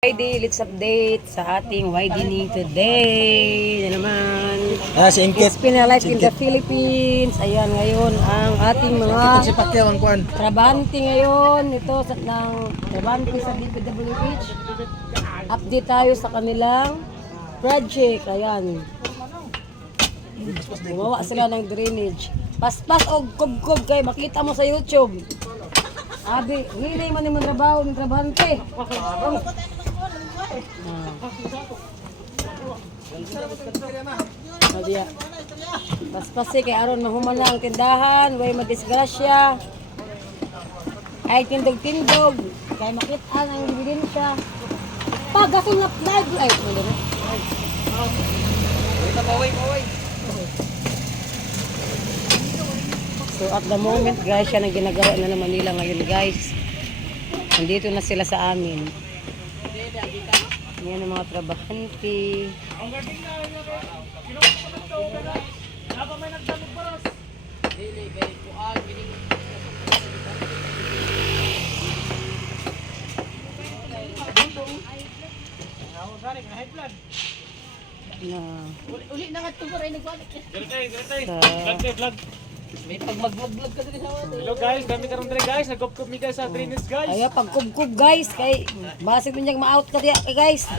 YD, let's update sa ating YD today na naman. Si Ingkit. It's been a life in the Philippines. Ayan ngayon ang ating Si mga Pacquiao ang kuan. trabante ngayon. Ito ng trabante sa DPWH. Update tayo sa kanilang project. Ayan. Gumawa sila ng drainage. Paspas o kub-kub kayo. Makita mo sa YouTube. Abi, hindi man yung trabaho ng trabante. Madiya. Paspasi kay aron mahuman na ang tindahan, way madisgrasya. Ay tindog-tindog, kay makita ang ebidensya. Pagason na live live mo din. So at the moment guys, siya nang ginagawa na naman nila ngayon guys. Nandito na sila sa amin. Yan ang mga trabahante. Uli na nga ito rin nagwalik. May pag-vlog ka din sa awan. Hello guys, dami karon dire guys. Nagkop-kop mi guys sa drainage guys. Ayaw pagkubkub guys kay basig mo niyang ma-out ka diya guys.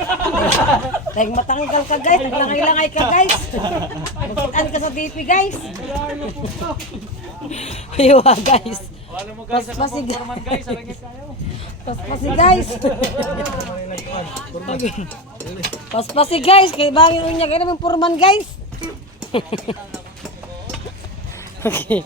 Tayong matanggal ka guys, langay-langay ka guys. Magkitaan ka sa DP guys. Ayaw guys. Ano mo guys, Paspasi ako forman guys, arangit tayo. Paspasi guys. Paspasi guys kay bangin unya kay naman purman guys. Okay.